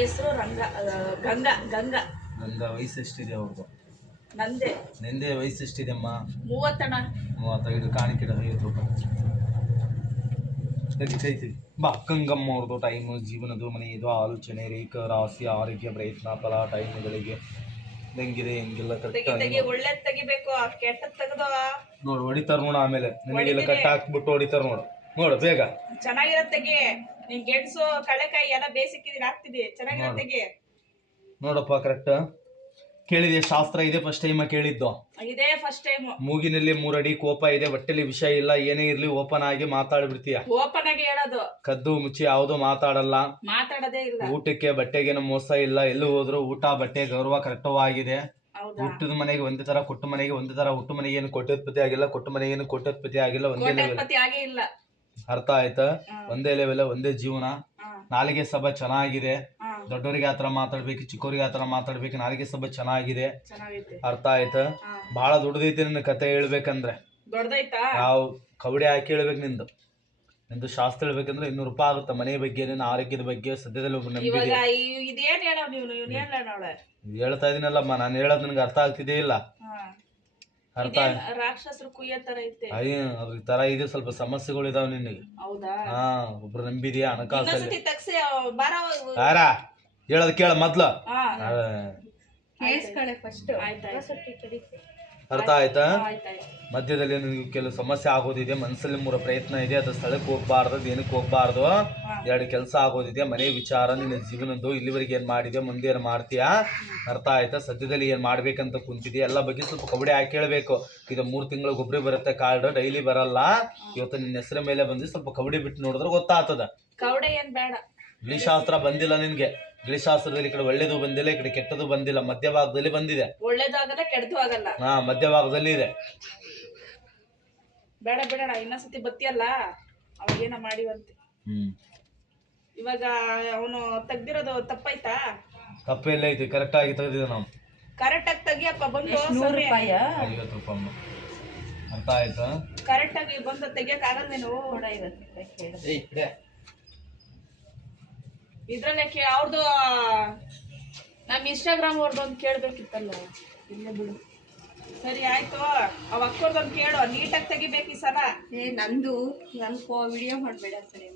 ಹೆಸರು ಗಂಗಾ ಗಂಗಾ. ಗಂಗಾ ವಯಸ್ಸು ಎಷ್ಟಿದೆ ಅವ್ರದ್ದು? ನಿಂದೆ ವಯಸ್ಸು ಎಷ್ಟಿದೆ ಅಮ್ಮ? 30 ಅಣ್ಣ. 35 ಕಾಣಿಕೆ 50 ರೂಪಾಯಿ ತೆಗಿ ಬಾ. ಗಂಗಮ್ಮ ಅವ್ರದ್ದು ಟೈಮು, ಜೀವನದು, ಮನೆಯದು, ಆಲೋಚನೆ, ರೇಖ, ರಾಶಿ, ಆರೋಗ್ಯ, ಪ್ರಯತ್ನ, ಫಲ, ಟೈಮ್ಗಳಿಗೆ ಹೆಂಗಿದೆ ಹೆಂಗಿಲ್ಲ ಕರೆಕ್ಟ್ ಒಳ್ಳೆ ತೆಗಿಬೇಕು, ಕೆಟ್ಟ ತೆಗೆದು ನೋಡು ಹೊಡಿತಾರ ನೋಡು. ಆಮೇಲೆ ನಿನಗೆಲ್ಲ ಕಟ್ ಹಾಕ್ಬಿಟ್ಟು ಹೊಡಿತಾರ ನೋಡು ಬೇಗ. ಚೆನ್ನಾಗಿರತ್ತೆಗೆ ನೀನ್ ಗೆಣಸು ಕಳೆಕಾಯಿ ಎಲ್ಲ ಬೇಸಿಕ್ಕಿದೀನಿ ಹಾಕ್ತಿದ್ದಿ. ಚೆನ್ನಾಗಿರತ್ತೆಗೆ ನೋಡಪ್ಪ ಕರೆಕ್ಟ್ ಕೇಳಿದೆ. ಶಾಸ್ತ್ರ ಇದೆ ಫಸ್ಟ್ ಟೈಮ್ ಕೇಳಿದ್ದು. ಇದೇ ಫಸ್ಟ್ ಟೈಮ್. ಮೂಗಿನಲ್ಲಿ 3 ಅಡಿ ಕೋಪ ಇದೆ, ಹೊಟ್ಟೆಲಿ ವಿಷಯ ಇಲ್ಲ, ಏನೇ ಇರ್ಲಿ ಓಪನ್ ಆಗಿ ಮಾತಾಡ್ಬಿಡ್ತೀಯ. ಓಪನ್ ಆಗಿ ಹೇಳೋದು, ಕದ್ದು ಮುಚ್ಚಿ ಯಾವ್ದು ಮಾತಾಡೋದೇ ಇಲ್ಲ. ಊಟಕ್ಕೆ ಬಟ್ಟೆಗೇನು ಮೋಸ ಇಲ್ಲ, ಎಲ್ಲಿ ಹೋದ್ರು ಊಟ ಬಟ್ಟೆ ಗೌರವ ಕರೆಕ್ಟವಾಗಿದೆ. ಹುಟ್ಟದ ಮನೆಗೆ ಒಂದೇ ತರ, ಕೊಟ್ಟ ಮನೆಗೆ ಒಂದೇ ತರ. ಹುಟ್ಟು ಮನೆಗೆ ಏನು ಕೋಟ್ಯೋತ್ಪತ್ತಿ ಆಗಿಲ್ಲ, ಕೊಟ್ಟ ಮನೆಗೆ ಏನು ಕೋಟ್ಯೋತ್ಪತ್ತಿ ಆಗಿಲ್ಲ. ಒಂದೇ ಲೆವೆಲ್. ಅರ್ಥ ಆಯ್ತಾ? ಒಂದೇ ಲೆವೆಲ್, ಒಂದೇ ಜೀವನ. ನಾಲಿಗೆ ಸಭೆ ಚೆನ್ನಾಗಿದೆ. ದೊಡ್ಡವರಿಗೆ ಆತರ ಮಾತಾಡ್ಬೇಕು, ಚಿಕ್ಕವರಿಗೆ ಆತರ ಮಾತಾಡ್ಬೇಕು. ನಾಲಿಗೆ ಸಭೆ ಚೆನ್ನಾಗಿದೆ. ಅರ್ಥ ಆಯ್ತಾ? ಬಹಳ ದೊಡ್ಡದೈತೆ ನಿನ್ನ ಕತೆ ಹೇಳ್ಬೇಕಂದ್ರೆ. ಯಾವ ಕವಡೆ ಹಾಕಿ ಹೇಳ್ಬೇಕು ನಿಂದು ಶಾಸ್ತ್ರ ಹೇಳ್ಬೇಕಂದ್ರೆ 200 ರೂಪಾಯಿ ಆಗುತ್ತೆ. ಮನೆ ಬಗ್ಗೆ, ನಿನ್ನ ಆರೋಗ್ಯದ ಬಗ್ಗೆ ಸದ್ಯದಲ್ಲಿ ಹೇಳ್ತಾ ಇದೀನಲ್ಲಮ್ಮ. ನಾನು ಹೇಳೋದು ನಿನ್ಗೆ ಅರ್ಥ ಆಗ್ತಿದೇ ಇಲ್ಲ? ಅರ್ಥ ರಾಕ್ಷಸರು ಕುಯ್ಯೋ ತರ ಐತೆ. ಅದ್ರ ತರ ಇದೆ. ಸ್ವಲ್ಪ ಸಮಸ್ಯೆಗಳು ಇದಾವ ನಿನಗೆ. ಒಬ್ರು ನಂಬಿದ್ಯಾ ಹಣಕಾಸಲ್ಲಿ? ಹೇಳೋದ್ ಕೇಳ ಮೊದ್ಲು. ಅರ್ಥ ಆಯ್ತಾ? ಮಧ್ಯದಲ್ಲಿ ನಿನಗೆ ಕೆಲವು ಸಮಸ್ಯೆ ಆಗೋದಿದೆ. ಮನಸ್ಸಲ್ಲಿ 3 ಪ್ರಯತ್ನ ಇದೆ. ಅದು ಸ್ಥಳಕ್ಕೆ ಹೋಗ್ಬಾರ್ದು, ಏನಕ್ಕೆ ಹೋಗ್ಬಾರ್ದು. 2 ಕೆಲಸ ಆಗೋದಿದೆ. ಮನೆ ವಿಚಾರ, ನಿನ್ನ ಜೀವನದ್ದು, ಇಲ್ಲಿವರೆಗೆ ಏನ್ ಮಾಡಿದ್ಯಾ, ಮುಂದೆ ಏನ್ ಮಾಡ್ತೀಯಾ. ಅರ್ಥ ಆಯ್ತಾ? ಸದ್ಯದಲ್ಲಿ ಏನ್ ಮಾಡ್ಬೇಕಂತ ಕುಂತಿದ್ಯಾ, ಎಲ್ಲ ಬಗ್ಗೆ ಸ್ವಲ್ಪ ಕಬಡ್ಡಿ ಹಾಕಿ ಹೇಳ್ಬೇಕು. ಇದು 3 ತಿಂಗಳು ಗೊಬ್ಬರ ಬರುತ್ತೆ ಕಾರ್ಡ್, ಡೈಲಿ ಬರಲ್ಲ. ಇವತ್ತು ನಿನ್ನ ಹೆಸರ ಮೇಲೆ ಬಂದು ಸ್ವಲ್ಪ ಕಬಡ್ಡಿ ಬಿಟ್ಟು ನೋಡಿದ್ರೆ ಗೊತ್ತಾಗ್ತದ. ಗಿಳಿಶಾಸ್ತ್ರ ಬಂದಿಲ್ಲ ನಿನ್ಗೆ. ಗಿಳಿಶಾಸ್ತ್ರದಲ್ಲಿ ಈ ಕಡೆ ಒಳ್ಳೇದು ಬಂದಿಲ್ಲ, ಈ ಕಡೆ ಕೆಟ್ಟದು ಬಂದಿಲ್ಲ, ಮಧ್ಯಭಾಗದಲ್ಲಿ ಬಂದಿದೆ. ಒಳ್ಳೇದಾಗಲ್ಲ, ಕೆಟ್ಟದು ಆಗಲ್ಲ. ಮಧ್ಯಭಾಗದಲ್ಲಿ ಇದೆ. ಬೇಡ ಬೇಡ, ಇನ್ನೊಂದ್ಸತಿ ಬತ್ತಿಯಲ್ಲ ಅವಾಗೇನ ಮಾಡಿವಂತೆ. ಇವಾಗ ಅವನು ತೆಗ್ದಿರೋದು ತಪ್ಪಾಯ್ತಾ? ತಪ್ಪೆಲ್ಲ ಐತಿ, ಕರೆಕ್ಟ್ ಆಗಿ ತೆಗ್ದಿದೆ. ನಾವು ಕರೆಕ್ಟ್ ಆಗಿ ತೆಗಿಯಪ್ಪ ಬಂದು. 100 ರೂಪಾಯಿ 50 ರೂಪಾಯಿ. ಅರ್ಥ ಆಯ್ತಾ? ಕರೆಕ್ಟ್ ಆಗಿ ಬಂದು ತೆಗಿಯಕ್ ಆಗಲ್ವೇನು? ಇದ್ರಲ್ಲೇ ಅವ್ರದ್ದು ನಮ್ ಇನ್ಸ್ಟಾಗ್ರಾಮ್ ಅವ್ರದ್ದೊಂದು ಕೇಳ್ಬೇಕಿತ್ತಲ್ಲ. ಇಲ್ಲೇ ಬಿಡು. ಸರಿ ಆಯ್ತು, ಅವ ಅಕ್ಕವ್ರದೊಂದು ಕೇಳು. ನೀಟಾಗಿ ತೆಗಿಬೇಕು ಈ ಸಲ. ನಂದು ವಿಡಿಯೋ ಮಾಡ್ಬೇಡ ಸರಿ.